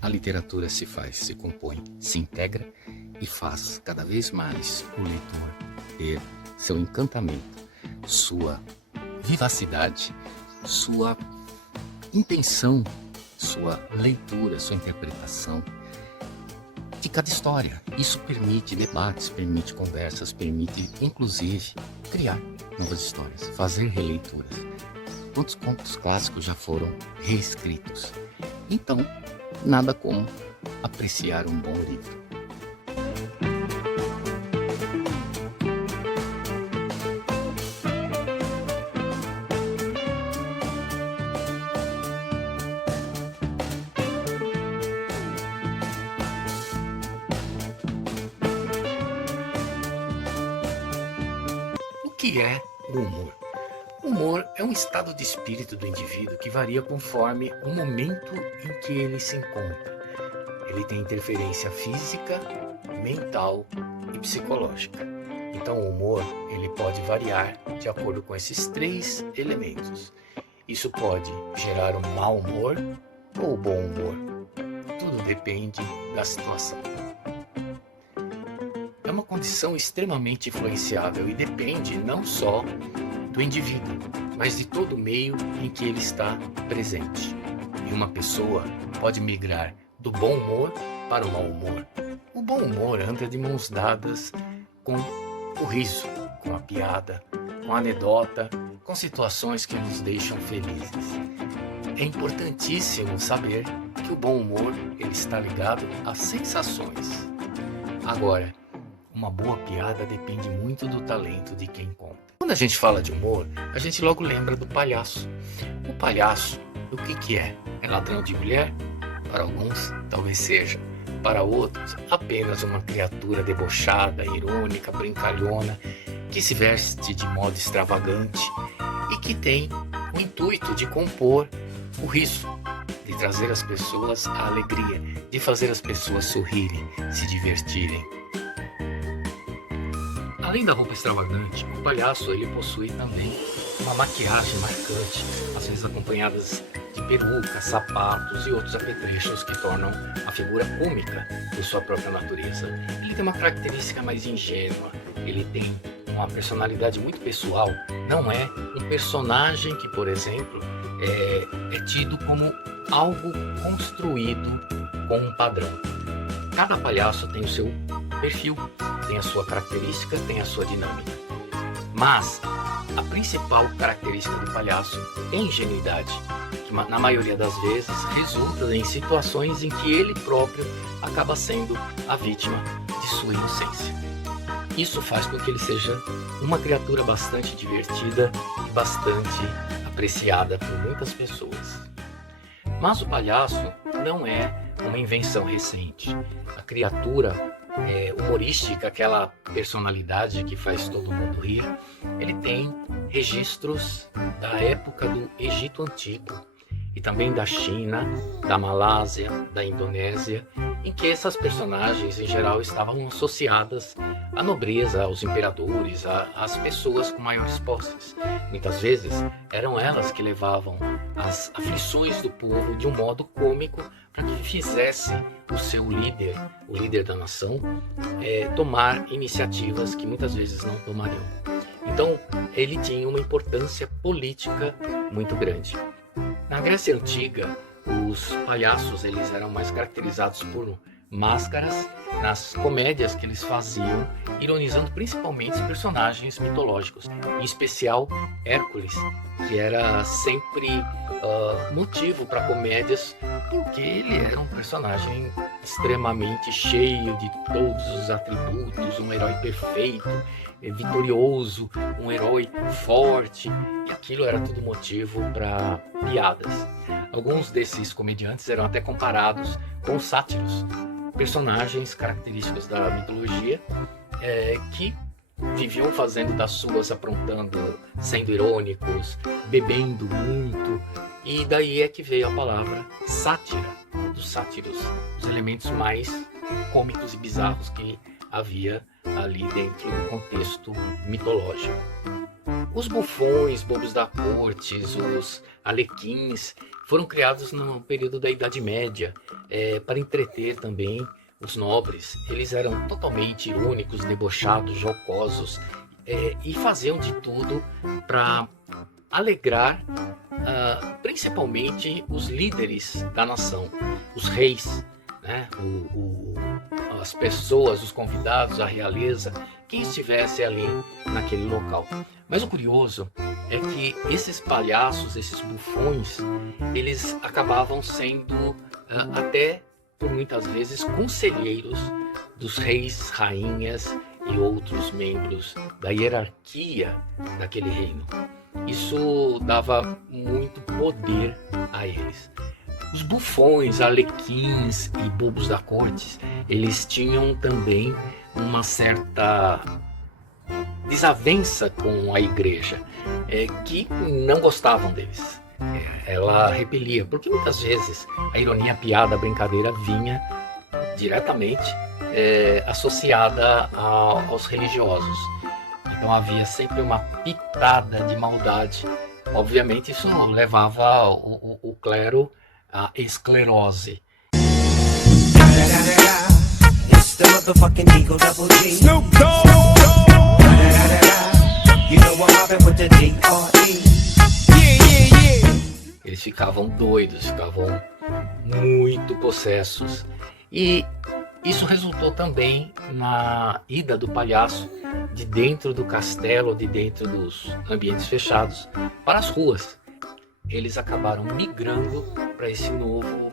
A literatura se compõe, se integra e faz cada vez mais o leitor ter seu encantamento, sua vivacidade, sua intenção, sua leitura, sua interpretação de cada história. Isso permite debates, permite conversas, permite, inclusive, criar novas histórias, fazer releituras. Quantos contos clássicos já foram reescritos? Então, nada como apreciar um bom livro. O que é o humor? O humor é um estado de espírito do indivíduo que varia conforme o momento em que ele se encontra. Ele tem interferência física, mental e psicológica. Então o humor ele pode variar de acordo com esses três elementos. Isso pode gerar um mau humor ou bom humor. Tudo depende da situação. É uma condição extremamente influenciável e depende não só do indivíduo, mas de todo o meio em que ele está presente. E uma pessoa pode migrar do bom humor para o mau humor. O bom humor anda de mãos dadas com o riso, com a piada, com a anedota, com situações que nos deixam felizes. É importantíssimo saber que o bom humor ele está ligado às sensações. Agora, uma boa piada depende muito do talento de quem conta. Quando a gente fala de humor, a gente logo lembra do palhaço. O palhaço, o que é? É ladrão de mulher? Para alguns, talvez seja. Para outros, apenas uma criatura debochada, irônica, brincalhona, que se veste de modo extravagante e que tem o intuito de compor o riso, de trazer às pessoas a alegria, de fazer as pessoas sorrirem, se divertirem. Além da roupa extravagante, o palhaço ele possui também uma maquiagem marcante, às vezes acompanhadas de perucas, sapatos e outros apetrechos que tornam a figura cômica por sua própria natureza. Ele tem uma característica mais ingênua, ele tem uma personalidade muito pessoal, não é um personagem que, por exemplo, é tido como algo construído com um padrão. Cada palhaço tem o seu perfil, tem a sua característica, tem a sua dinâmica. Mas a principal característica do palhaço é a ingenuidade, que na maioria das vezes resulta em situações em que ele próprio acaba sendo a vítima de sua inocência. Isso faz com que ele seja uma criatura bastante divertida e bastante apreciada por muitas pessoas. Mas o palhaço não é uma invenção recente. A criatura humorística, aquela personalidade que faz todo mundo rir, ele tem registros da época do Egito Antigo e também da China, da Malásia, da Indonésia, em que essas personagens em geral estavam associadas à nobreza, aos imperadores, às pessoas com maiores posses. Muitas vezes eram elas que levavam as aflições do povo de um modo cômico para que fizesse o seu líder, o líder da nação, tomar iniciativas que muitas vezes não tomariam. Então, ele tinha uma importância política muito grande. Na Grécia Antiga, os palhaços eles eram mais caracterizados por máscaras nas comédias que eles faziam, ironizando principalmente os personagens mitológicos, em especial Hércules, que era sempre motivo para comédias, porque ele era um personagem extremamente cheio de todos os atributos, um herói perfeito, vitorioso, um herói forte, e aquilo era tudo motivo para piadas. Alguns desses comediantes eram até comparados com os sátiros, personagens característicos da mitologia que viviam fazendo das suas, aprontando, sendo irônicos, bebendo muito, e daí é que veio a palavra sátira, dos sátiros, os elementos mais cômicos e bizarros que havia ali dentro do contexto mitológico. Os bufões, bobos da corte, os alequins foram criados no período da Idade Média para entreter também os nobres. Eles eram totalmente irônicos, debochados, jocosos e faziam de tudo para alegrar principalmente os líderes da nação, os reis, né? As pessoas, os convidados, a realeza, quem estivesse ali naquele local. Mas o curioso é que esses palhaços, esses bufões, eles acabavam sendo até por muitas vezes conselheiros dos reis, rainhas e outros membros da hierarquia daquele reino. Isso dava muito poder a eles. Os bufões, alequins e bobos da corte, eles tinham também uma certa desavença com a igreja, que não gostavam deles. Ela repelia, porque muitas vezes a ironia, a piada, a brincadeira vinha diretamente associada aos religiosos. Então havia sempre uma pitada de maldade. Obviamente isso levava o clero à esclerose. Eles ficavam doidos, ficavam muito possessos. E isso resultou também na ida do palhaço de dentro do castelo, de dentro dos ambientes fechados, para as ruas. Eles acabaram migrando para esse novo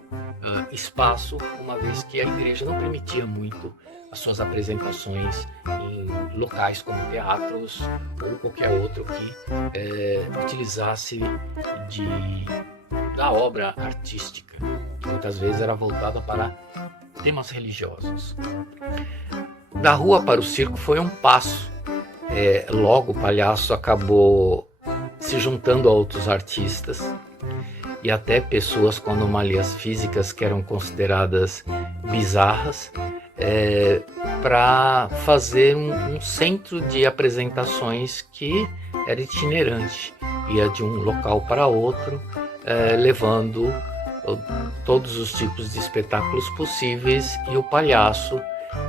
espaço, uma vez que a igreja não permitia muito as suas apresentações em locais como teatros ou qualquer outro que utilizasse da obra artística, que muitas vezes era voltada para temas religiosos. Da rua para o circo foi um passo. Logo o palhaço acabou se juntando a outros artistas e até pessoas com anomalias físicas que eram consideradas bizarras, para fazer um centro de apresentações que era itinerante, ia de um local para outro, levando todos os tipos de espetáculos possíveis, e o palhaço,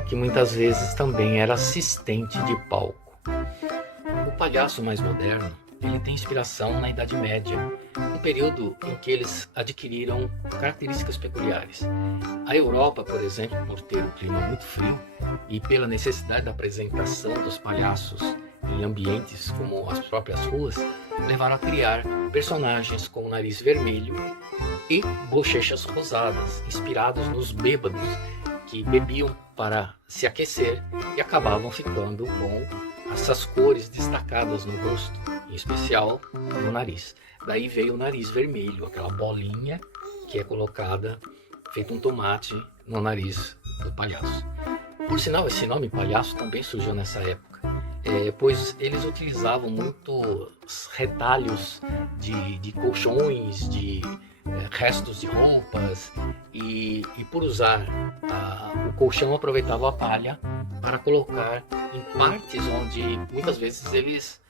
que muitas vezes também era assistente de palco. O palhaço mais moderno, ele tem inspiração na Idade Média, um período em que eles adquiriram características peculiares. A Europa, por exemplo, por ter um clima muito frio e pela necessidade da apresentação dos palhaços em ambientes como as próprias ruas, levaram a criar personagens com o nariz vermelho e bochechas rosadas, inspirados nos bêbados que bebiam para se aquecer e acabavam ficando com essas cores destacadas no rosto, em especial no nariz. Daí veio o nariz vermelho, aquela bolinha que é colocada, feito um tomate, no nariz do palhaço. Por sinal, esse nome palhaço também surgiu nessa época, pois eles utilizavam muitos retalhos de colchões, de restos de roupas, e por usar o colchão aproveitava a palha para colocar em partes onde muitas vezes eles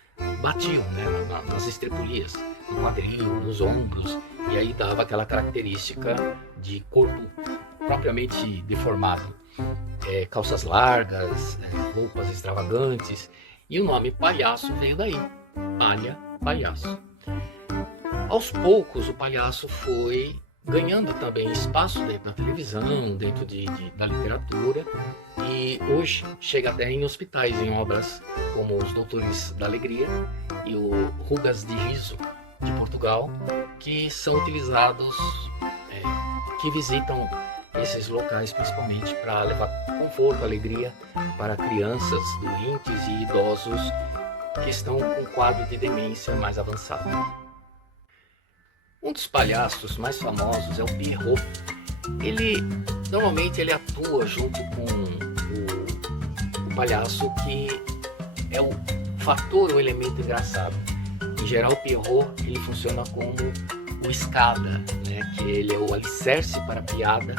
batiam, né, nas estripulias, no quadril, nos ombros, e aí dava aquela característica de corpo propriamente deformado. Calças largas, roupas extravagantes, e o nome palhaço veio daí, palha, palhaço. Aos poucos o palhaço foi ganhando também espaço dentro da televisão, dentro da literatura, e hoje chega até em hospitais, em obras como Os Doutores da Alegria e o Rugas de Riso, de Portugal, que são utilizados, que visitam esses locais principalmente para levar conforto, alegria para crianças, doentes e idosos que estão com quadro de demência mais avançado. Um dos palhaços mais famosos é o Pierrot. Normalmente ele atua junto com o palhaço que é o fator, o elemento engraçado. Em geral, o Pierrot ele funciona como o escada, né? Que ele é o alicerce para a piada,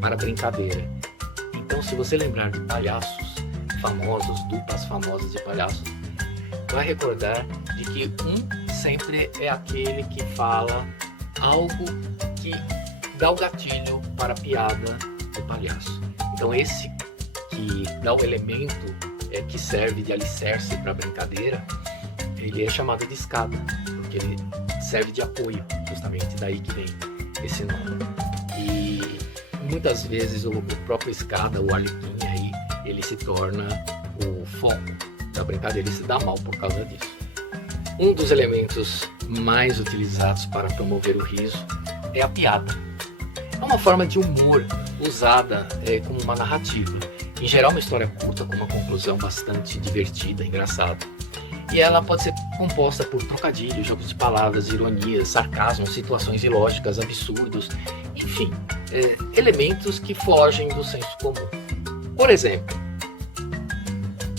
para a brincadeira. Então, se você lembrar de palhaços famosos, duplas famosas de palhaços, vai recordar de que um sempre é aquele que fala algo que dá o gatilho para a piada do palhaço. Então esse que dá o elemento que serve de alicerce para a brincadeira, ele é chamado de escada, porque ele serve de apoio, justamente daí que vem esse nome. E muitas vezes o próprio escada, o arlequim aí, ele se torna o foco da brincadeira, ele se dá mal por causa disso. Um dos elementos mais utilizados para promover o riso é a piada. É uma forma de humor usada como uma narrativa. Em geral, uma história curta com uma conclusão bastante divertida, engraçada. E ela pode ser composta por trocadilhos, jogos de palavras, ironias, sarcasmo, situações ilógicas, absurdos, enfim, elementos que fogem do senso comum. Por exemplo,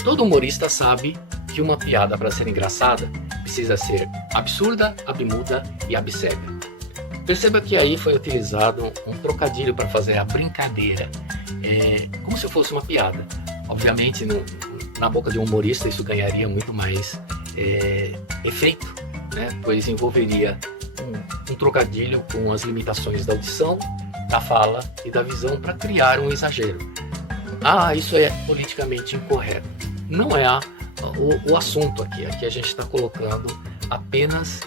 todo humorista sabe que uma piada, para ser engraçada, precisa ser absurda, abmuda e abcega. Perceba que aí foi utilizado um trocadilho para fazer a brincadeira, como se fosse uma piada. Obviamente, na boca de um humorista isso ganharia muito mais efeito, né? Pois envolveria um trocadilho com as limitações da audição, da fala e da visão para criar um exagero. Isso é politicamente incorreto. Não é o assunto aqui. Aqui a gente está colocando apenas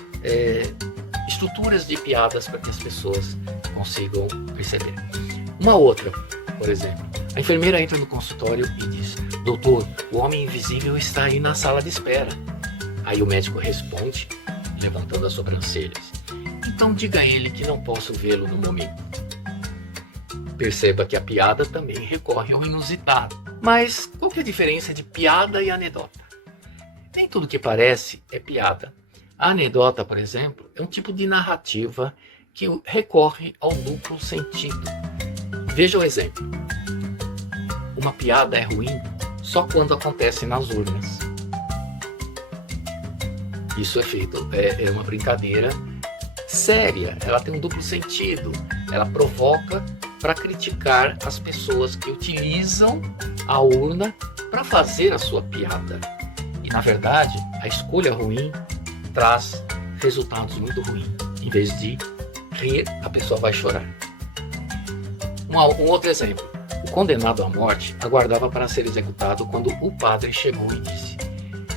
estruturas de piadas para que as pessoas consigam perceber. Uma outra, por exemplo, a enfermeira entra no consultório e diz: doutor, o homem invisível está aí na sala de espera. Aí o médico responde, levantando as sobrancelhas: então diga a ele que não posso vê-lo no momento. Perceba que a piada também recorre ao inusitado. Mas qual que é a diferença de piada e anedota? Nem tudo que parece é piada. A anedota, por exemplo, é um tipo de narrativa que recorre ao duplo sentido. Veja o exemplo. Uma piada é ruim só quando acontece nas urnas. Isso é feito, é uma brincadeira séria, ela tem um duplo sentido, ela provoca para criticar as pessoas que utilizam a urna para fazer a sua piada. E na verdade, a escolha ruim traz resultados muito ruins. Em vez de rir, a pessoa vai chorar. Um outro exemplo. O condenado à morte aguardava para ser executado quando o padre chegou e disse: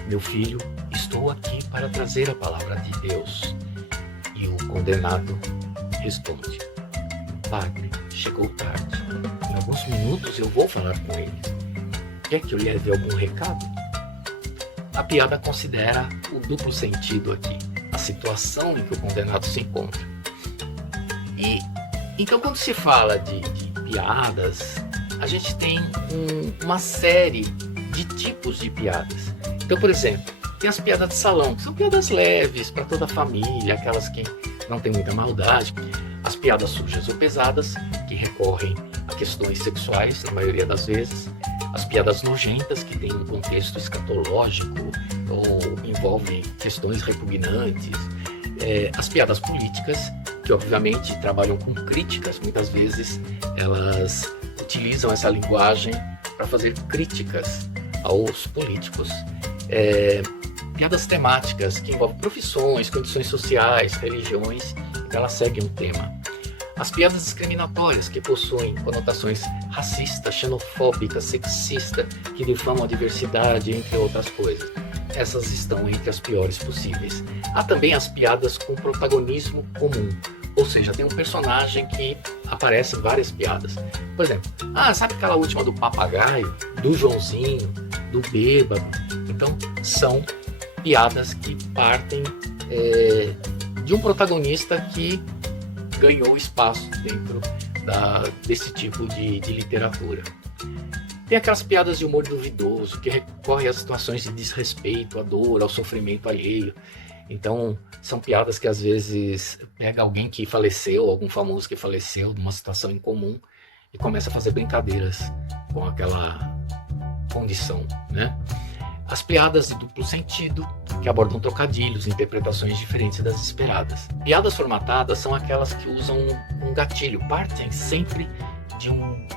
meu filho, estou aqui para trazer a palavra de Deus. E o condenado responde: padre, chegou tarde. Em alguns minutos eu vou falar com ele. Quer que eu leve algum recado? A piada considera o duplo sentido aqui, a situação em que o condenado se encontra. E então, quando se fala de piadas, a gente tem uma série de tipos de piadas. Então, por exemplo, tem as piadas de salão, que são piadas leves para toda a família, aquelas que não tem muita maldade. As piadas sujas ou pesadas, que recorrem a questões sexuais, na maioria das vezes. As piadas nojentas, que têm um contexto escatológico ou envolvem questões repugnantes. As piadas políticas, que obviamente trabalham com críticas, muitas vezes elas utilizam essa linguagem para fazer críticas aos políticos. Piadas temáticas, que envolvem profissões, condições sociais, religiões, elas seguem um tema. As piadas discriminatórias, que possuem conotações racistas, xenofóbicas, sexistas, que difamam a diversidade, entre outras coisas. Essas estão entre as piores possíveis. Há também as piadas com protagonismo comum, ou seja, tem um personagem que aparece em várias piadas. Por exemplo, sabe aquela última do papagaio, do Joãozinho, do bêbado? Então, são piadas que partem de um protagonista que ganhou espaço dentro desse tipo de literatura. Tem aquelas piadas de humor duvidoso, que recorrem a situações de desrespeito, à dor, ao sofrimento alheio. Então, são piadas que às vezes pega alguém que faleceu, algum famoso que faleceu, numa situação incomum, e começa a fazer brincadeiras com aquela condição, né? As piadas de duplo sentido, que abordam trocadilhos, interpretações diferentes das esperadas. Piadas formatadas são aquelas que usam um gatilho, partem sempre de um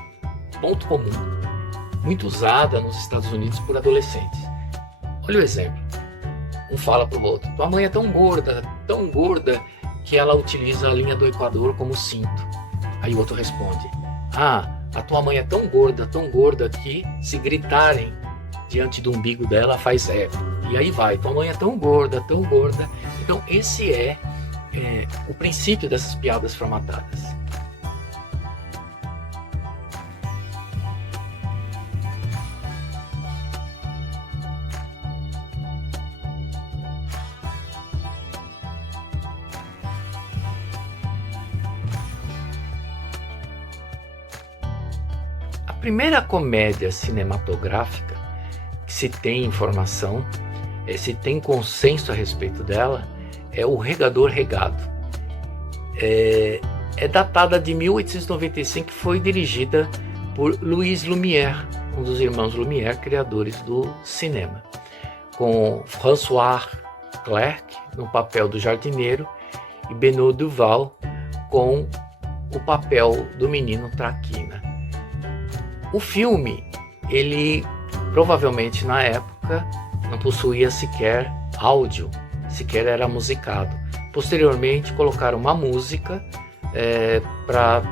ponto comum, muito usada nos Estados Unidos por adolescentes. Olha o exemplo. um fala para o outro: tua mãe é tão gorda, que ela utiliza a linha do Equador como cinto. Aí o outro responde: ah, a tua mãe é tão gorda que se gritarem diante do umbigo dela faz eco. E aí vai, tua mãe é tão gorda, tão gorda. Então esse é o princípio dessas piadas formatadas. A primeira comédia cinematográfica que se tem informação, se tem consenso a respeito dela, é O Regador Regado. É datada de 1895, que foi dirigida por Louis Lumière, um dos irmãos Lumière, criadores do cinema, com François Clerc no papel do jardineiro e Benoît Duval com o papel do menino Traquina. O filme, ele provavelmente na época não possuía sequer áudio, sequer era musicado. Posteriormente colocaram uma música para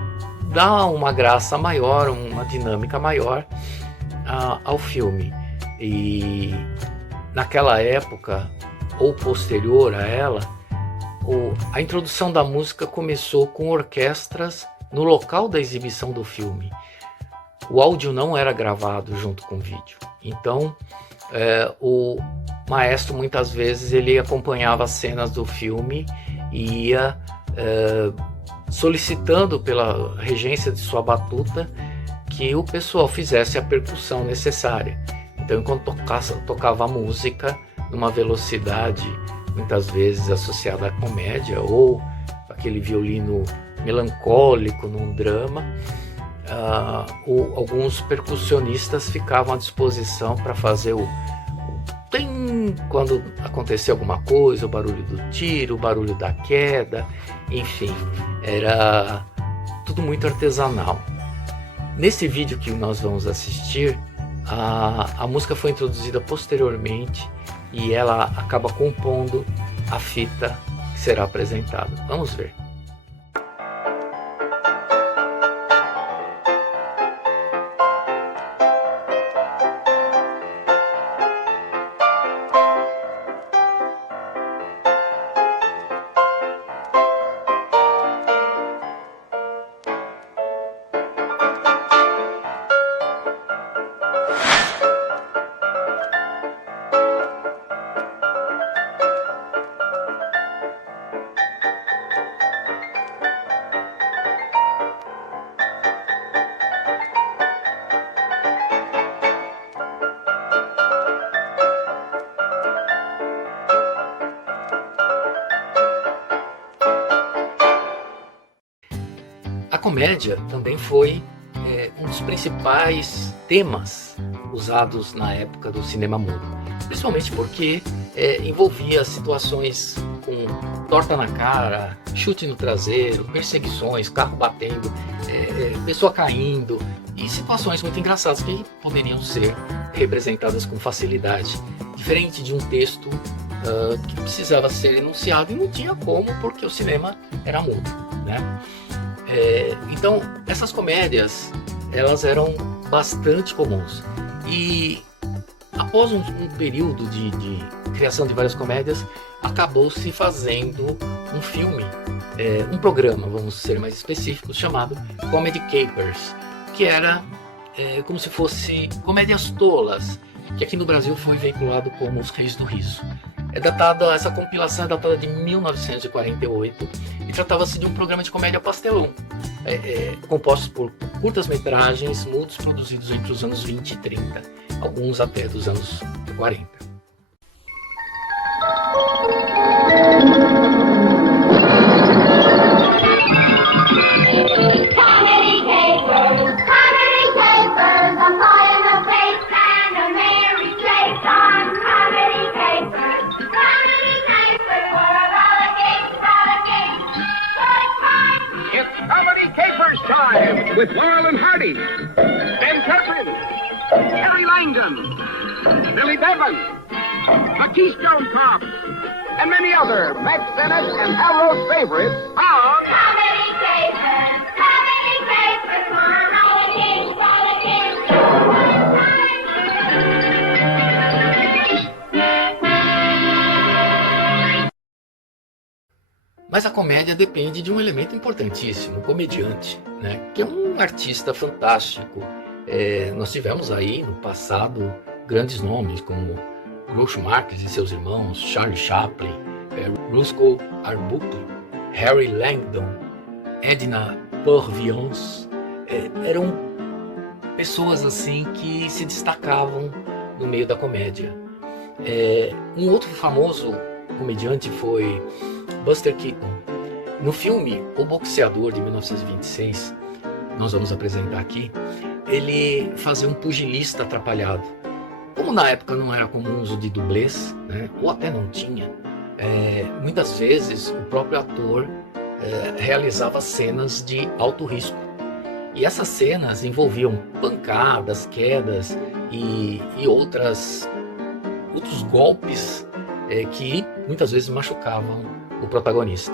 dar uma graça maior, uma dinâmica maior ao filme. E naquela época, ou posterior a ela, a introdução da música começou com orquestras no local da exibição do filme. O áudio não era gravado junto com o vídeo. Então, o maestro muitas vezes ele acompanhava as cenas do filme e ia solicitando pela regência de sua batuta que o pessoal fizesse a percussão necessária. Então, enquanto tocava a música numa velocidade muitas vezes associada à comédia, ou aquele violino melancólico num drama, alguns percussionistas ficavam à disposição para fazer o tim quando acontecia alguma coisa, o barulho do tiro, o barulho da queda, enfim, era tudo muito artesanal. Nesse vídeo que nós vamos assistir, a música foi introduzida posteriormente e ela acaba compondo a fita que será apresentada. Vamos ver. A comédia também foi um dos principais temas usados na época do cinema mudo, principalmente porque envolvia situações com torta na cara, chute no traseiro, perseguições, carro batendo, pessoa caindo e situações muito engraçadas que poderiam ser representadas com facilidade, diferente de um texto que precisava ser enunciado e não tinha como, porque o cinema era mudo, né? Então essas comédias elas eram bastante comuns e após um período de criação de várias comédias, acabou se fazendo um filme, um programa, vamos ser mais específicos, chamado Comedy Capers, que era como se fosse comédias tolas, que aqui no Brasil foi veiculado como Os Reis do Riso. Essa compilação é datada de 1948 e tratava-se de um programa de comédia pastelão, composto por curtas-metragens mudos produzidos entre os anos 20 e 30, alguns até dos anos 40. With Laurel and Hardy, Ben Kirkland, Harry Langdon, Billy Bevan, the Keystone Cops, and many other Max Sennett and Hal Roach favorites are Comedy Capers, Comedy Capers, Mas a comédia depende de um elemento importantíssimo, o comediante, né? Que é um artista fantástico. Nós tivemos aí no passado grandes nomes como Groucho Marx e seus irmãos, Charlie Chaplin, Roscoe Arbuckle, Harry Langdon, Edna Purviance. Eram pessoas assim que se destacavam no meio da comédia. Um outro famoso comediante foi Buster Keaton. No filme O Boxeador, de 1926, nós vamos apresentar aqui, ele fazia um pugilista atrapalhado. Como na época não era comum o uso de dublês, né, ou até não tinha, muitas vezes o próprio ator realizava cenas de alto risco. E essas cenas envolviam pancadas, quedas e outros golpes que muitas vezes machucavam o protagonista.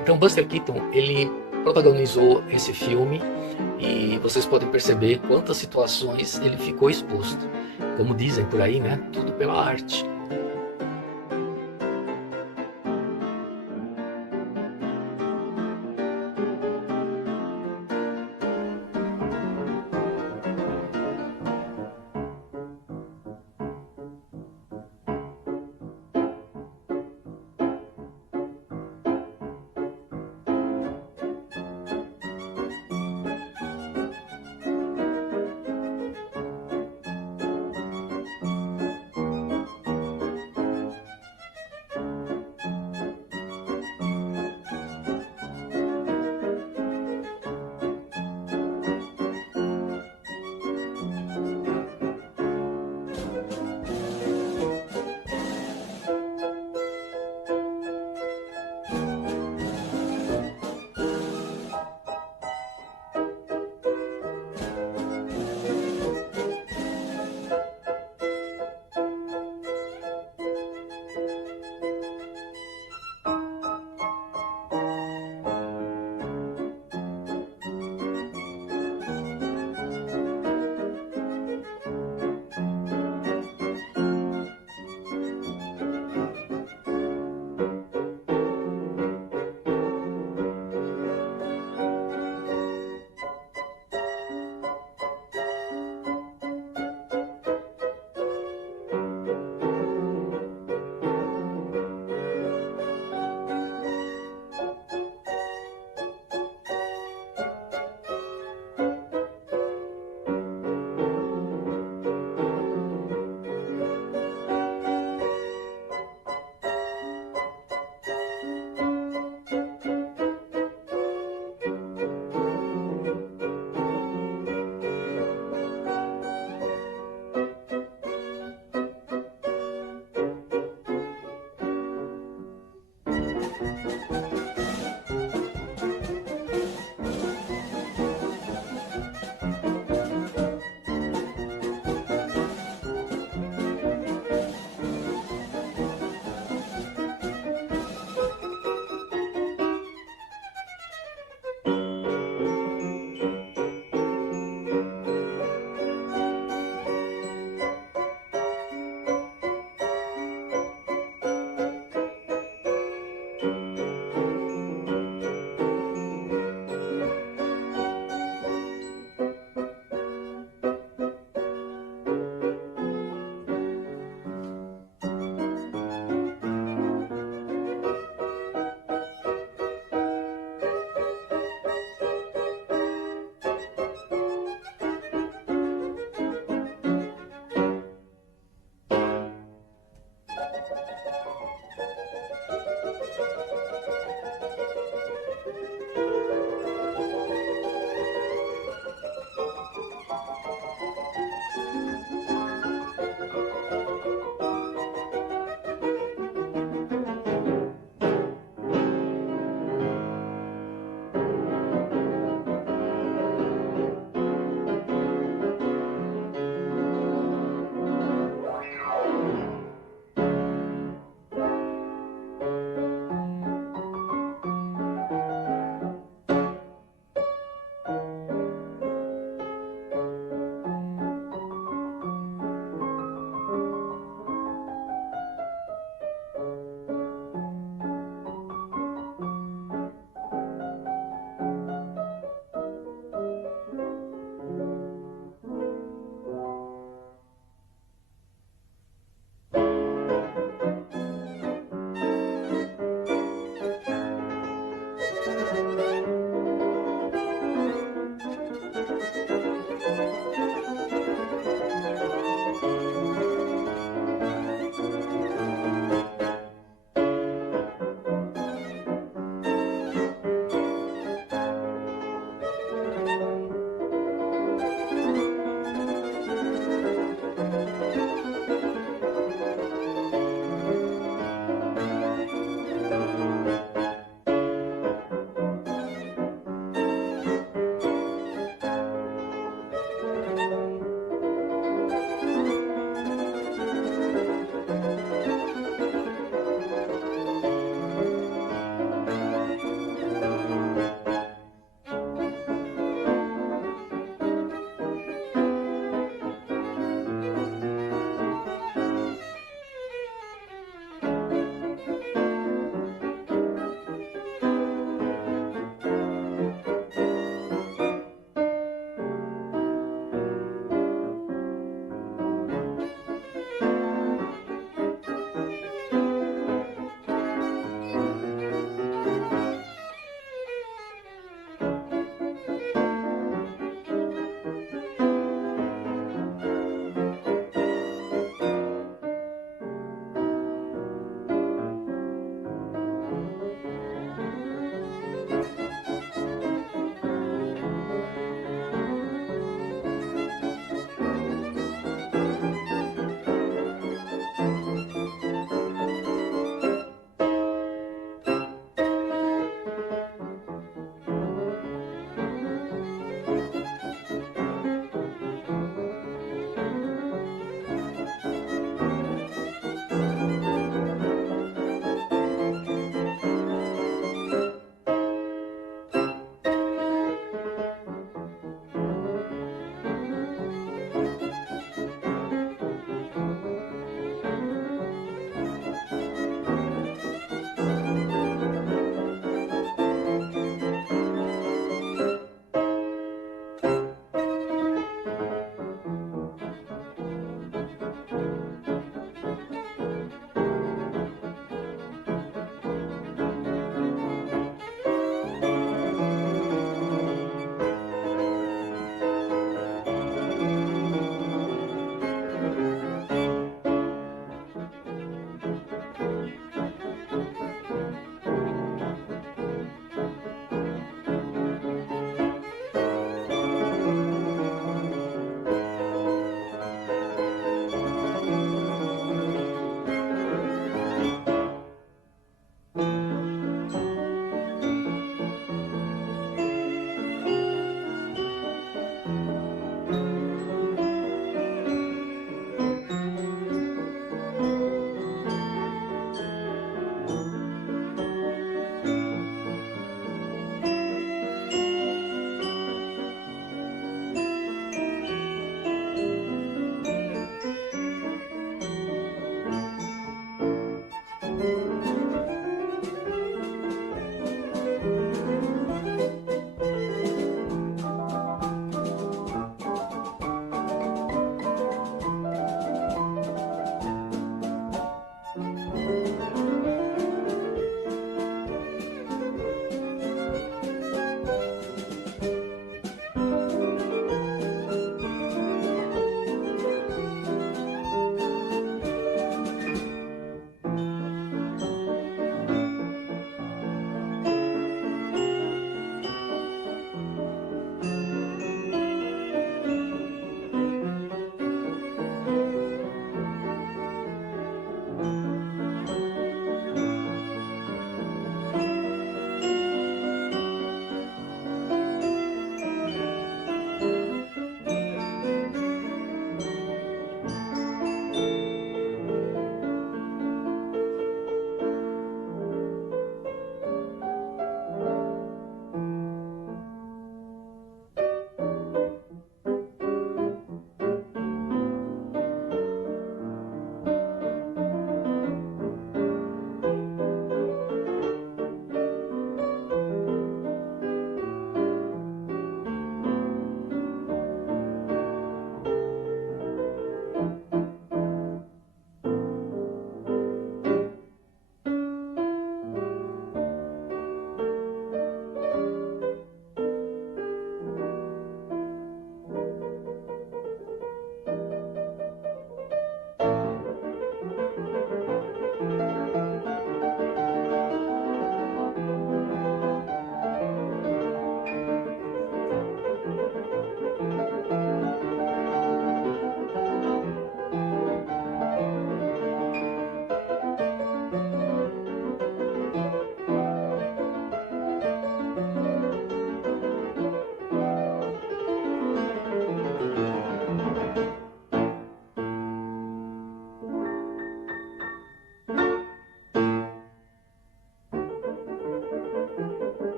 Então Buster Keaton, ele protagonizou esse filme e vocês podem perceber quantas situações ele ficou exposto. Como dizem por aí, né? Tudo pela arte.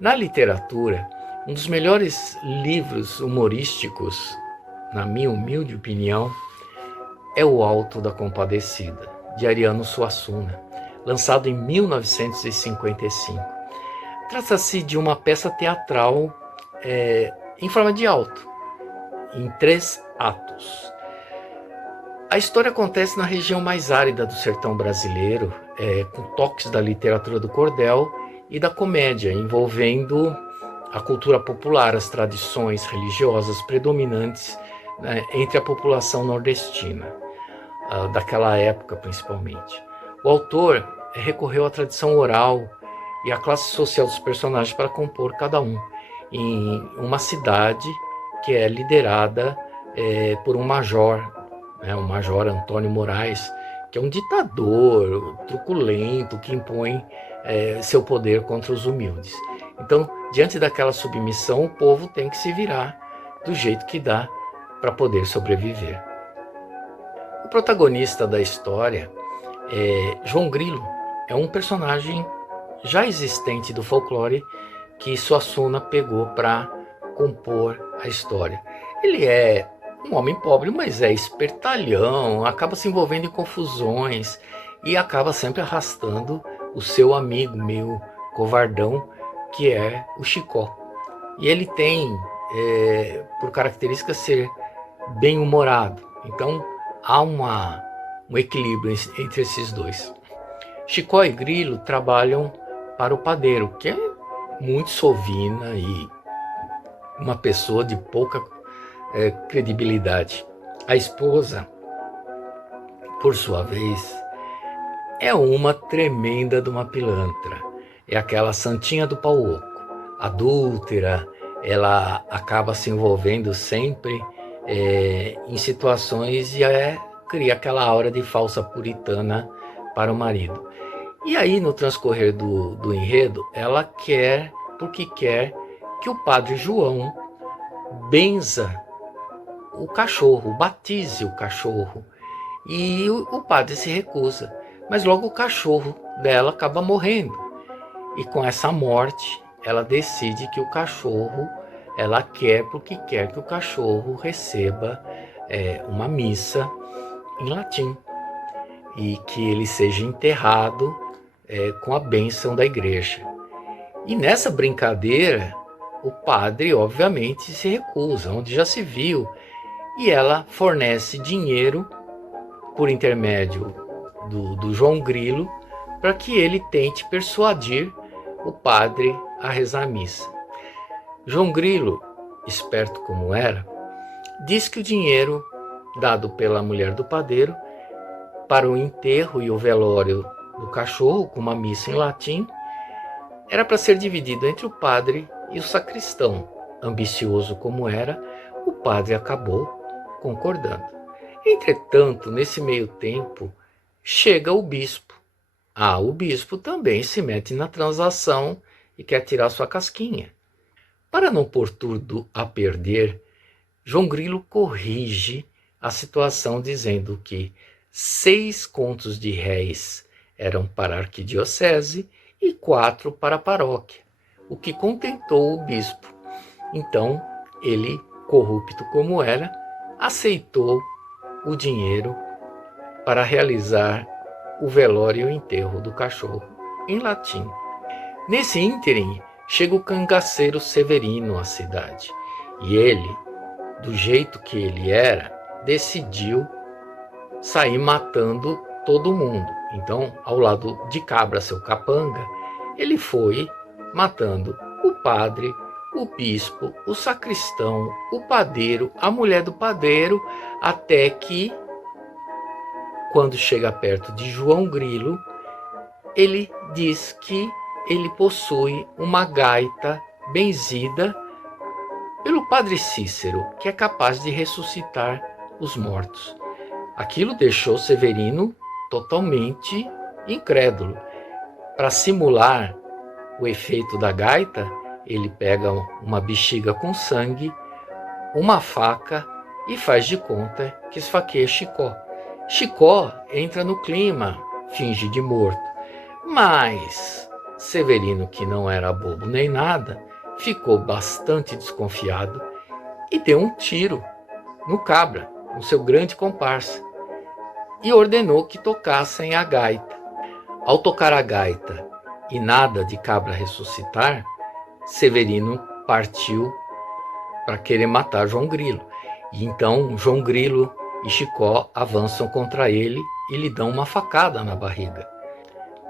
Na literatura, um dos melhores livros humorísticos, na minha humilde opinião, é O Alto da Compadecida, de Ariano Suassuna, lançado em 1955. Trata-se de uma peça teatral em forma de alto, em 3 atos. A história acontece na região mais árida do sertão brasileiro, com toques da literatura do cordel e da comédia, envolvendo a cultura popular, as tradições religiosas predominantes, né, entre a população nordestina, daquela época principalmente. O autor recorreu à tradição oral e à classe social dos personagens para compor cada um em uma cidade que é liderada por um major, né, o Major Antônio Moraes, que é um ditador truculento que impõe seu poder contra os humildes. Então, diante daquela submissão, o povo tem que se virar do jeito que dá para poder sobreviver. O protagonista da história João Grilo, é um personagem já existente do folclore que Suassuna pegou para compor a história. Ele é um homem pobre, mas é espertalhão, acaba se envolvendo em confusões e acaba sempre arrastando o seu amigo meio covardão, que é o Chicó. E ele tem, por característica, ser bem-humorado. Então, há um equilíbrio entre esses dois. Chicó e Grilo trabalham para o padeiro, que é muito sovina e uma pessoa de pouca credibilidade. A esposa, por sua vez, é uma tremenda de uma pilantra. É aquela santinha do pau oco, adúltera. Ela acaba se envolvendo sempre em situações e cria aquela aura de falsa puritana para o marido. E aí, no transcorrer do enredo, ela quer, porque quer, que o padre João benza o cachorro, batize o cachorro. E o padre se recusa, mas logo o cachorro dela acaba morrendo. E com essa morte, ela decide que o cachorro, ela quer, porque quer que o cachorro receba uma missa em latim e que ele seja enterrado com a bênção da igreja. E nessa brincadeira, o padre obviamente se recusa, onde já se viu, e ela fornece dinheiro por intermédio do João Grilo para que ele tente persuadir o padre a rezar a missa. João Grilo, esperto como era, diz que o dinheiro dado pela mulher do padeiro para o enterro e o velório do cachorro, com uma missa em latim, era para ser dividido entre o padre e o sacristão. Ambicioso como era, o padre acabou concordando. Entretanto, nesse meio tempo, chega o bispo. O bispo também se mete na transação e quer tirar sua casquinha. Para não pôr tudo a perder, João Grilo corrige a situação dizendo que 6 contos de réis eram para a arquidiocese e 4 para a paróquia, o que contentou o bispo. Então, ele, corrupto como era, aceitou o dinheiro para realizar o velório e o enterro do cachorro em latim. Nesse ínterim, chega o cangaceiro Severino à cidade, e ele, do jeito que ele era, decidiu sair matando todo mundo. Então, ao lado de Cabra, seu capanga, ele foi matando o padre, o bispo, o sacristão, o padeiro, a mulher do padeiro, até que, quando chega perto de João Grilo, ele diz que ele possui uma gaita benzida pelo padre Cícero, que é capaz de ressuscitar os mortos. Aquilo deixou Severino totalmente incrédulo. Para simular o efeito da gaita, ele pega uma bexiga com sangue, uma faca e faz de conta que esfaqueia Chicó. Chicó entra no clima, finge de morto. Mas Severino, que não era bobo nem nada, ficou bastante desconfiado e deu um tiro no Cabra, no seu grande comparsa, e ordenou que tocassem a gaita. Ao tocar a gaita e nada de Cabra ressuscitar, Severino partiu para querer matar João Grilo. E então João Grilo e Chicó avançam contra ele e lhe dão uma facada na barriga.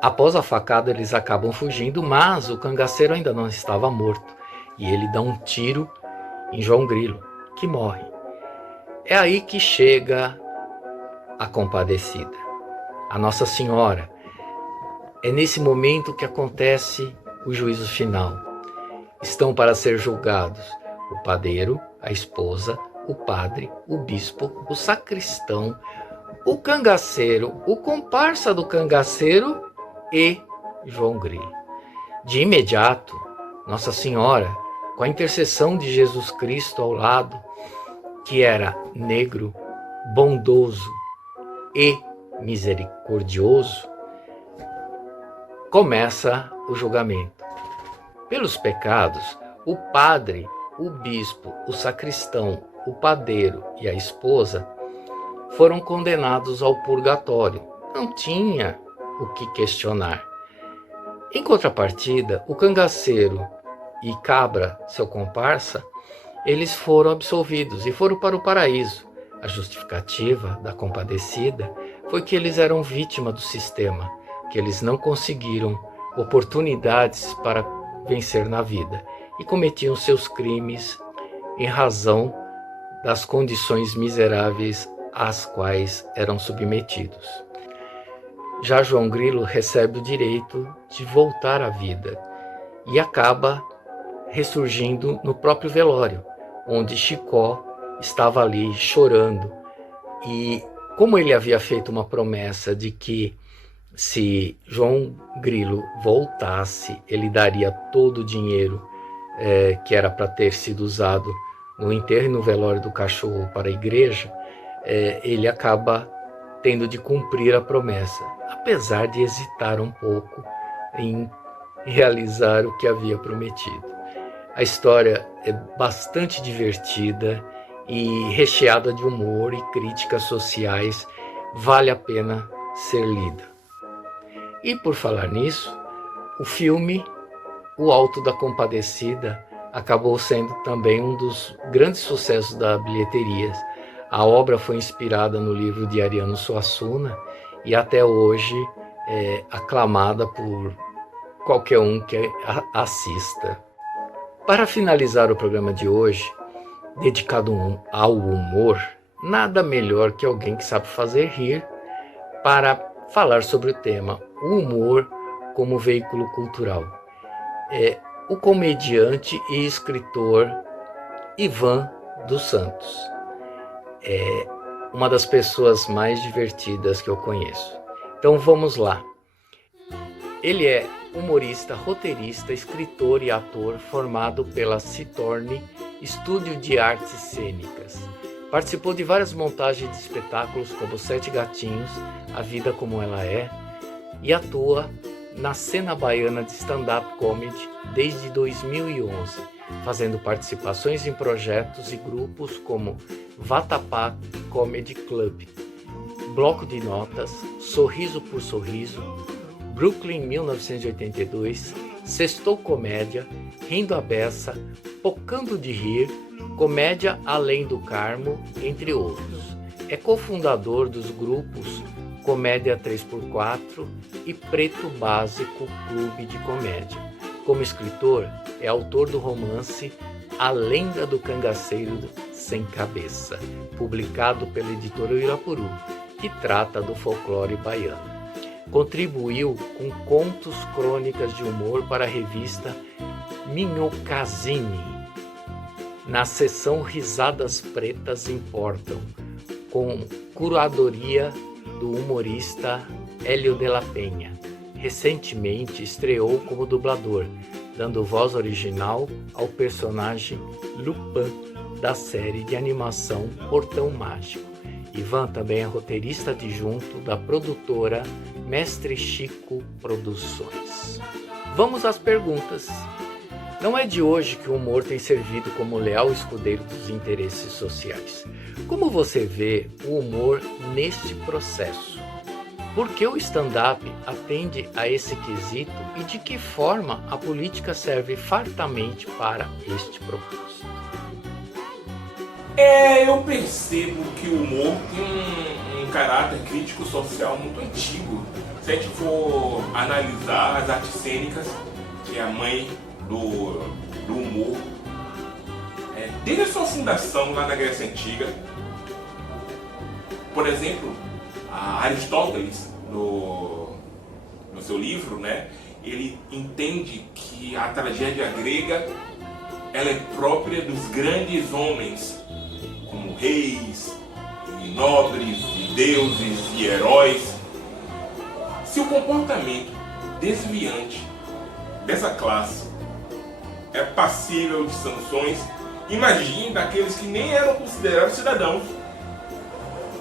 Após a facada, eles acabam fugindo, mas o cangaceiro ainda não estava morto e ele dá um tiro em João Grilo, que morre. É aí que chega a Compadecida, a Nossa Senhora. É nesse momento que acontece o juízo final. Estão para ser julgados o padeiro, a esposa, o padre, o bispo, o sacristão, o cangaceiro, o comparsa do cangaceiro e João Grilo. De imediato, Nossa Senhora, com a intercessão de Jesus Cristo ao lado, que era negro, bondoso e misericordioso, começa o julgamento. Pelos pecados, o padre, o bispo, o sacristão, o padeiro e a esposa foram condenados ao purgatório. Não tinha o que questionar. Em contrapartida, o cangaceiro e Cabra, seu comparsa, eles foram absolvidos e foram para o paraíso. A justificativa da Compadecida foi que eles eram vítima do sistema, que eles não conseguiram oportunidades para vencer na vida e cometiam seus crimes em razão das condições miseráveis às quais eram submetidos. Já João Grilo recebe o direito de voltar à vida e acaba ressurgindo no próprio velório, onde Chicó estava ali chorando. E como ele havia feito uma promessa de que se João Grilo voltasse, ele daria todo o dinheiro que era para ter sido usado no enterro e no velório do cachorro para a igreja, ele acaba tendo de cumprir a promessa, apesar de hesitar um pouco em realizar o que havia prometido. A história é bastante divertida e recheada de humor e críticas sociais, vale a pena ser lida. E por falar nisso, o filme O Alto da Compadecida acabou sendo também um dos grandes sucessos da bilheteria. A obra foi inspirada no livro de Ariano Suassuna e até hoje é aclamada por qualquer um que assista. Para finalizar o programa de hoje, dedicado ao humor, nada melhor que alguém que sabe fazer rir para falar sobre o tema, o humor como veículo cultural. O comediante e escritor Ivan dos Santos. É uma das pessoas mais divertidas que eu conheço. Então vamos lá. Ele é humorista, roteirista, escritor e ator formado pela Citorne Estúdio de Artes Cênicas. Participou de várias montagens de espetáculos como Sete Gatinhos, A Vida Como Ela É, e atua na cena baiana de stand-up comedy desde 2011, fazendo participações em projetos e grupos como Vatapá Comedy Club, Bloco de Notas, Sorriso por Sorriso, Brooklyn 1982, Sextou Comédia, Rindo a Beça, Pocando de Rir, Comédia Além do Carmo, entre outros. É cofundador dos grupos Comédia 3x4 e Preto Básico Clube de Comédia. Como escritor, é autor do romance A Lenda do Cangaceiro Sem Cabeça, publicado pela editora Irapuru, que trata do folclore baiano. Contribuiu com contos, crônicas de humor para a revista Minhocasine, na seção Risadas Pretas Importam, com curadoria do humorista Hélio de la Penha. Recentemente estreou como dublador, dando voz original ao personagem Lupin da série de animação Portão Mágico. Ivan também é roteirista adjunto da produtora Mestre Chico Produções. Vamos às perguntas. Não é de hoje que o humor tem servido como leal escudeiro dos interesses sociais. Como você vê o humor neste processo? Por que o stand-up atende a esse quesito e de que forma a política serve fartamente para este propósito? Eu percebo que o humor tem um caráter crítico social muito antigo. Se a gente for analisar as artes cênicas, que é a mãe do humor, desde a sua fundação lá na Grécia Antiga, por exemplo, Aristóteles, no seu livro, né, ele entende que a tragédia grega ela é própria dos grandes homens, como reis, e nobres, e deuses, e heróis. Se o comportamento desviante dessa classe é passível de sanções, imagine daqueles que nem eram considerados cidadãos,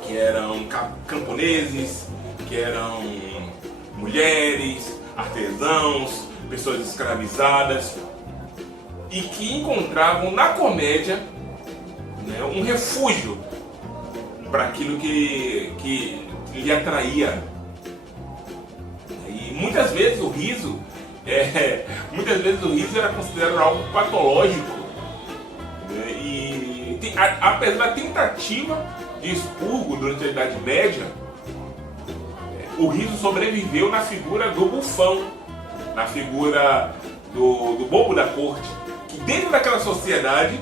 que eram camponeses, que eram mulheres, artesãos, pessoas escravizadas, e que encontravam na comédia, né, um refúgio para aquilo que lhe atraía. E muitas vezes o riso era considerado algo patológico, né? E apesar da tentativa de expurgo durante a Idade Média, o riso sobreviveu na figura do bufão, na figura do bobo da corte, que dentro daquela sociedade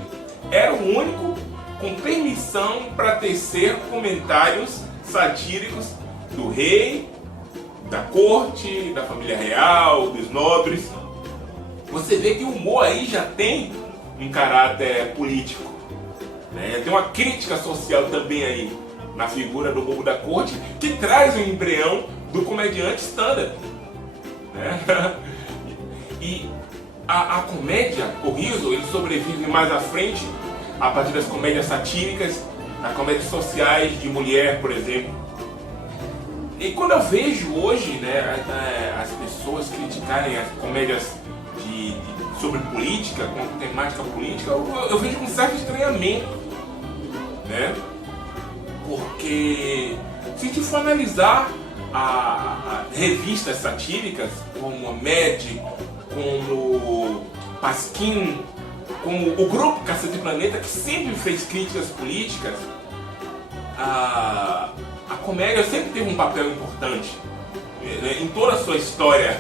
era o único com permissão para tecer comentários satíricos do rei, da corte, da família real, dos nobres. Você vê que o humor aí já tem um caráter político, né? Tem uma crítica social também aí na figura do bobo da corte, que traz o embrião do comediante stand-up, né? E a comédia, o riso, ele sobrevive mais à frente a partir das comédias satíricas, das comédias sociais de mulher, por exemplo. E quando eu vejo hoje, né, as pessoas criticarem as comédias sobre política, com temática política, eu vejo com certo estranhamento, né? Porque se a gente for analisar a revistas satíricas, como a Mad, como Pasquim, como o grupo Cacete Planeta, que sempre fez críticas políticas, a comédia sempre teve um papel importante, né, em toda a sua história,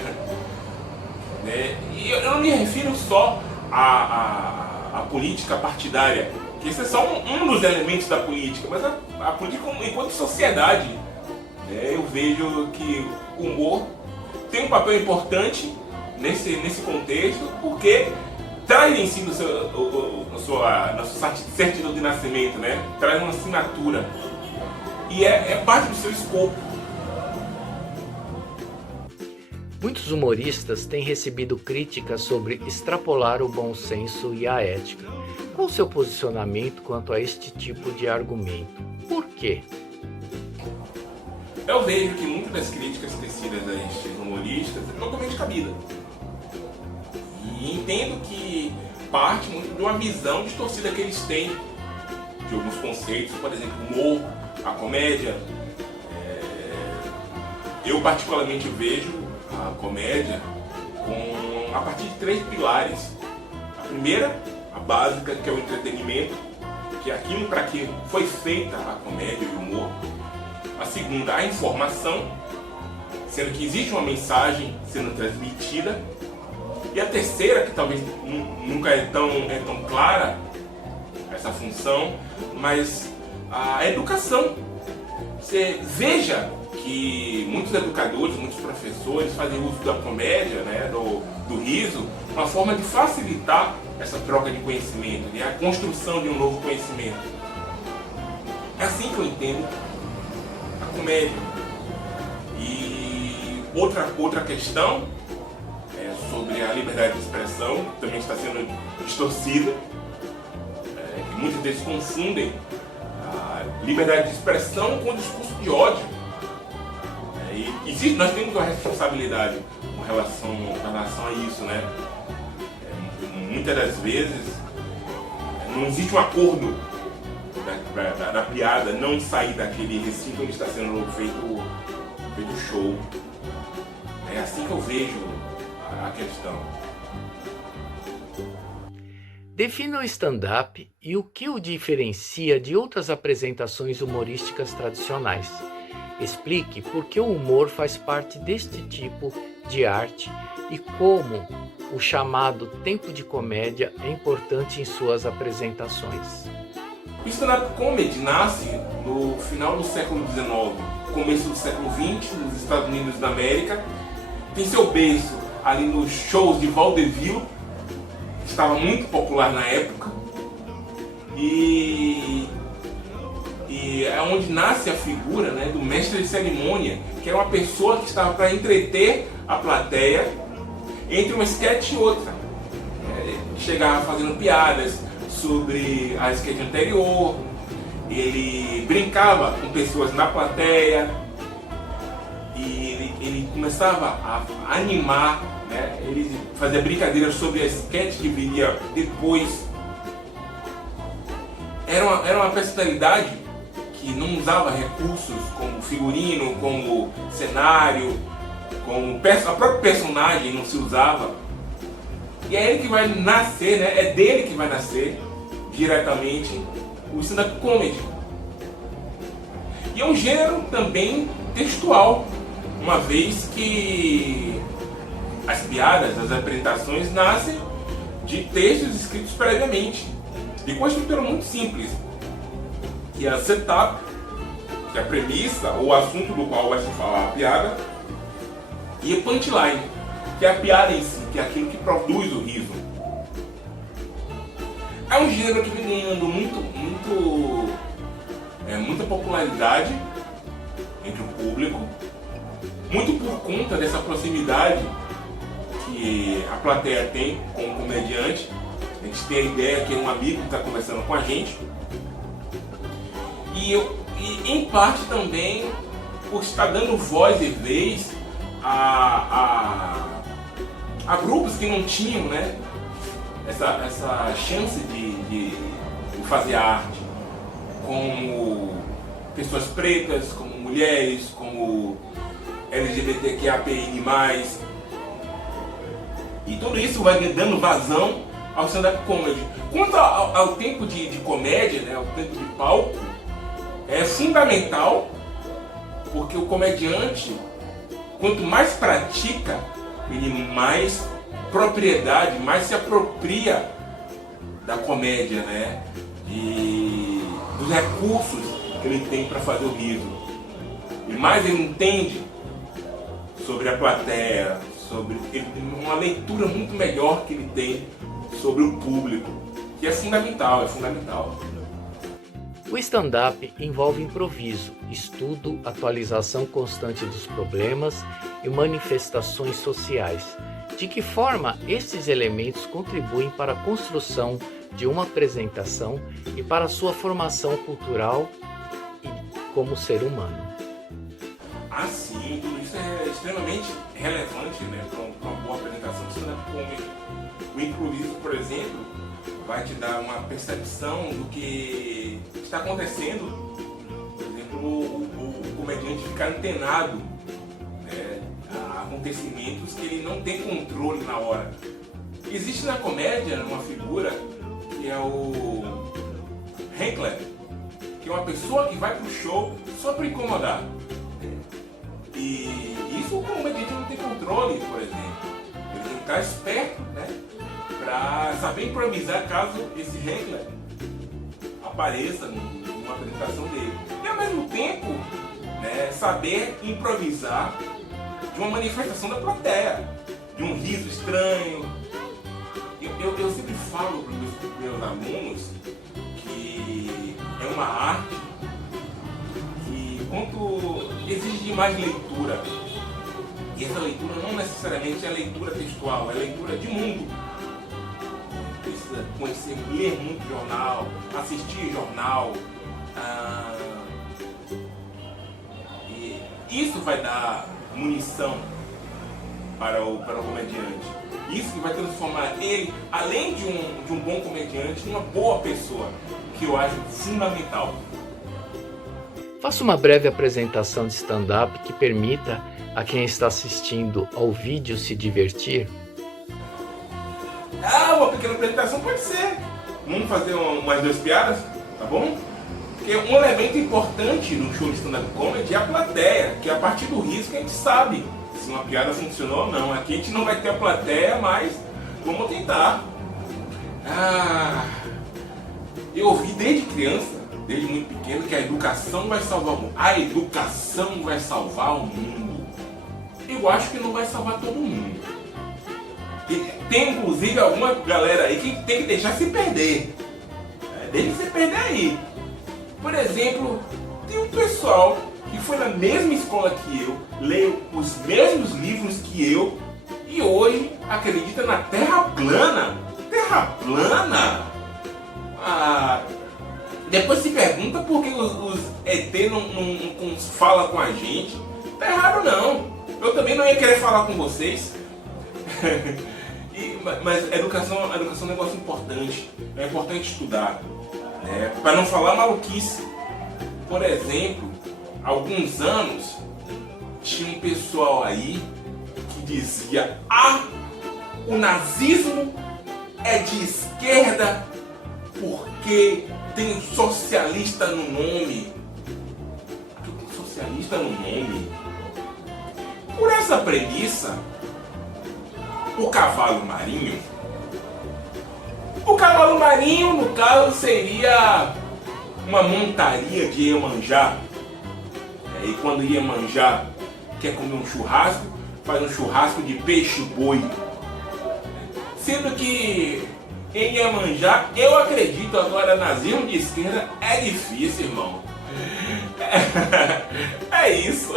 né? E eu não me refiro só à política partidária, que esse é só um dos elementos da política, mas a política enquanto sociedade, né? Eu vejo que o humor tem um papel importante nesse contexto, porque traz em si na sua certidão de nascimento, né? Traz uma assinatura e é parte do seu escopo. Muitos humoristas têm recebido críticas sobre extrapolar o bom senso e a ética. Qual o seu posicionamento quanto a este tipo de argumento? Por quê? Eu vejo que muitas das críticas tecidas a estes humoristas é totalmente cabida. E entendo que parte muito de uma visão distorcida que eles têm de alguns conceitos, por exemplo, o humor, a comédia. Eu particularmente vejo a comédia a partir de 3 pilares. A primeira, a básica, que é o entretenimento, que é aquilo para que foi feita a comédia e o humor. A segunda, a informação, sendo que existe uma mensagem sendo transmitida. E a terceira, que talvez nunca é tão clara essa função, mas a educação. Você veja que muitos educadores, muitos professores fazem uso da comédia, né, do riso, uma forma de facilitar essa troca de conhecimento, né, a construção de um novo conhecimento. É assim que eu entendo a comédia. E outra questão é sobre a liberdade de expressão, que também está sendo distorcida, que muitas vezes confundem a liberdade de expressão com o discurso de ódio. nós temos uma responsabilidade com relação a isso, né? Muitas das vezes não existe um acordo da piada não sair daquele recinto onde está sendo feito o show. É assim que eu vejo a questão. Defina o stand-up e o que o diferencia de outras apresentações humorísticas tradicionais. Explique por que o humor faz parte deste tipo de arte e como o chamado tempo de comédia é importante em suas apresentações. O stand-up comedy nasce no final do século XIX, começo do século XX, nos Estados Unidos da América. Tem seu berço ali nos shows de vaudeville, que estava muito popular na época. E é onde nasce a figura, né, do mestre de cerimônia, que era uma pessoa que estava para entreter a plateia entre uma sketch e outra. Chegava fazendo piadas sobre a sketch anterior, ele brincava com pessoas na plateia e ele começava a animar, né? Ele fazia brincadeiras sobre a sketch que viria depois. Era uma personalidade que não usava recursos como figurino, como cenário, como a própria personagem não se usava. E é ele que vai nascer, né? É dele que vai nascer diretamente o stand-up comedy. E é um gênero também textual, uma vez que as piadas, as apresentações nascem de textos escritos previamente e com uma estrutura muito simples, que é a setup, que é a premissa ou o assunto do qual vai se falar a piada, e a punchline, que é a piada em si, que é aquilo que produz o riso. É um gênero que vem ganhando muita popularidade entre o público, muito por conta dessa proximidade que a plateia tem com o comediante. A gente tem a ideia que é um amigo que está conversando com a gente. E em parte também por estar dando voz e vez a grupos que não tinham, né, essa chance de fazer arte, como pessoas pretas, como mulheres, como LGBTQIAPN+. E tudo isso vai dando vazão ao stand-up comedy. Quanto ao tempo de comédia, né, ao tempo de palco, é fundamental, porque o comediante, quanto mais pratica, ele mais propriedade, mais se apropria da comédia, né? E dos recursos que ele tem para fazer o riso. E mais ele entende sobre a plateia, uma leitura muito melhor que ele tem sobre o público, que é fundamental, O stand-up envolve improviso, estudo, atualização constante dos problemas e manifestações sociais. De que forma esses elementos contribuem para a construção de uma apresentação e para a sua formação cultural e como ser humano? Sim, tudo isso é extremamente relevante, né, para uma boa apresentação de stand-up comedy. O improviso, por exemplo, vai te dar uma percepção do que está acontecendo. Por exemplo, o comediante ficar antenado, né, a acontecimentos que ele não tem controle na hora. Existe na comédia uma figura que é o heckler, que é uma pessoa que vai pro show só para incomodar. E isso o comediante não tem controle, por exemplo. Ele tem que ficar esperto, né, para saber improvisar caso esse heckler apareça numa apresentação dele. E ao mesmo tempo, né, saber improvisar de uma manifestação da plateia, de um riso estranho. Eu sempre falo para os meus alunos que é uma arte que exige mais leitura. E essa leitura não necessariamente é leitura textual, é leitura de mundo. Precisa conhecer, ler muito jornal, assistir jornal. E isso vai dar munição para o comediante. Isso que vai transformar ele, além de um bom comediante, numa boa pessoa, que eu acho fundamental. Faça uma breve apresentação de stand-up que permita a quem está assistindo ao vídeo se divertir. Uma pequena apresentação pode ser. Vamos fazer umas 2 piadas, tá bom? Porque um elemento importante no show de stand-up comedy é a plateia, que é a partir do riso que a gente sabe se uma piada funcionou ou não. Aqui a gente não vai ter a plateia, mas vamos tentar. Eu ouvi desde criança, desde muito pequeno, que a educação vai salvar o mundo. A educação vai salvar o mundo. Eu acho que não vai salvar todo mundo. E tem inclusive alguma galera aí que tem que deixar se perder. Deixa se perder aí. Por exemplo, tem um pessoal que foi na mesma escola que eu, leu os mesmos livros que eu e hoje acredita na Terra plana. Terra plana? Depois se pergunta por que os ET não falam com a gente. Tá errado não. Eu também não ia querer falar com vocês. Mas educação é um negócio importante. É importante estudar, né? Para não falar maluquice. Por exemplo, há alguns anos tinha um pessoal aí que dizia: o nazismo é de esquerda porque tem socialista no nome. Tem socialista no nome? Por essa premissa, o cavalo marinho, no caso, seria uma montaria de Iemanjá. E quando Iemanjá quer comer um churrasco, faz um churrasco de peixe-boi. Sendo que em Iemanjá, eu acredito, agora nazismo de esquerda é difícil, irmão. É isso.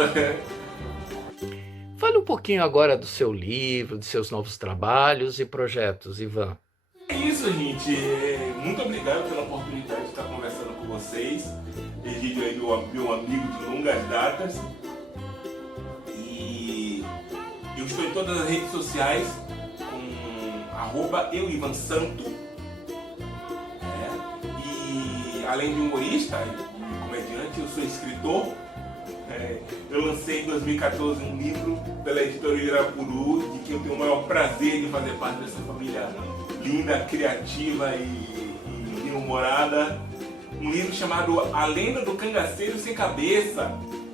Fale um pouquinho agora do seu livro, de seus novos trabalhos e projetos, Ivan. É isso, gente. Muito obrigado pela oportunidade de estar conversando com vocês. Egídio aí, meu amigo de longas datas. E eu estou em todas as redes sociais com @euivansanto. E além de humorista e comediante, eu sou escritor. Eu lancei em 2014 um livro pela editora Irapuru, de que eu tenho o maior prazer de fazer parte dessa família linda, criativa e humorada. Um livro chamado A Lenda do Cangaceiro Sem Cabeça,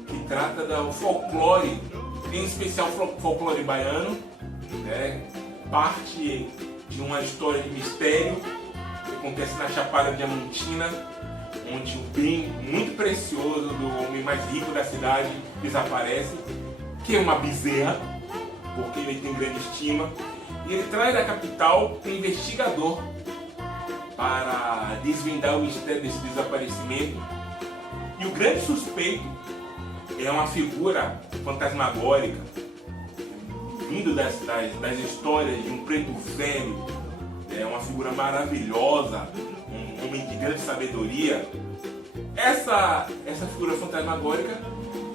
que trata do folclore, em especial folclore baiano, né? Parte de uma história de mistério que acontece na Chapada Diamantina, onde um bem muito precioso do homem mais rico da cidade desaparece, que é uma bezerra, porque ele tem grande estima, e ele traz da capital um investigador para desvendar o mistério desse desaparecimento. E o grande suspeito é uma figura fantasmagórica, vindo das histórias de um preto velho, é uma figura maravilhosa, um homem de grande sabedoria. Essa figura fantasmagórica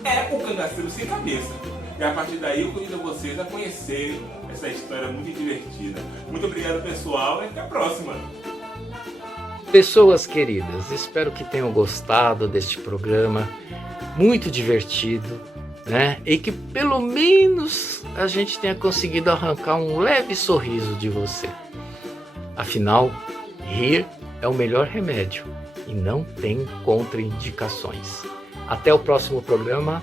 é o Cangaceiro Sem Cabeça. E a partir daí eu convido vocês a conhecerem essa história muito divertida. Muito obrigado, pessoal, e até a próxima! Pessoas queridas, espero que tenham gostado deste programa, muito divertido, né? E que pelo menos a gente tenha conseguido arrancar um leve sorriso de você. Afinal, rir é o melhor remédio e não tem contraindicações. Até o próximo programa.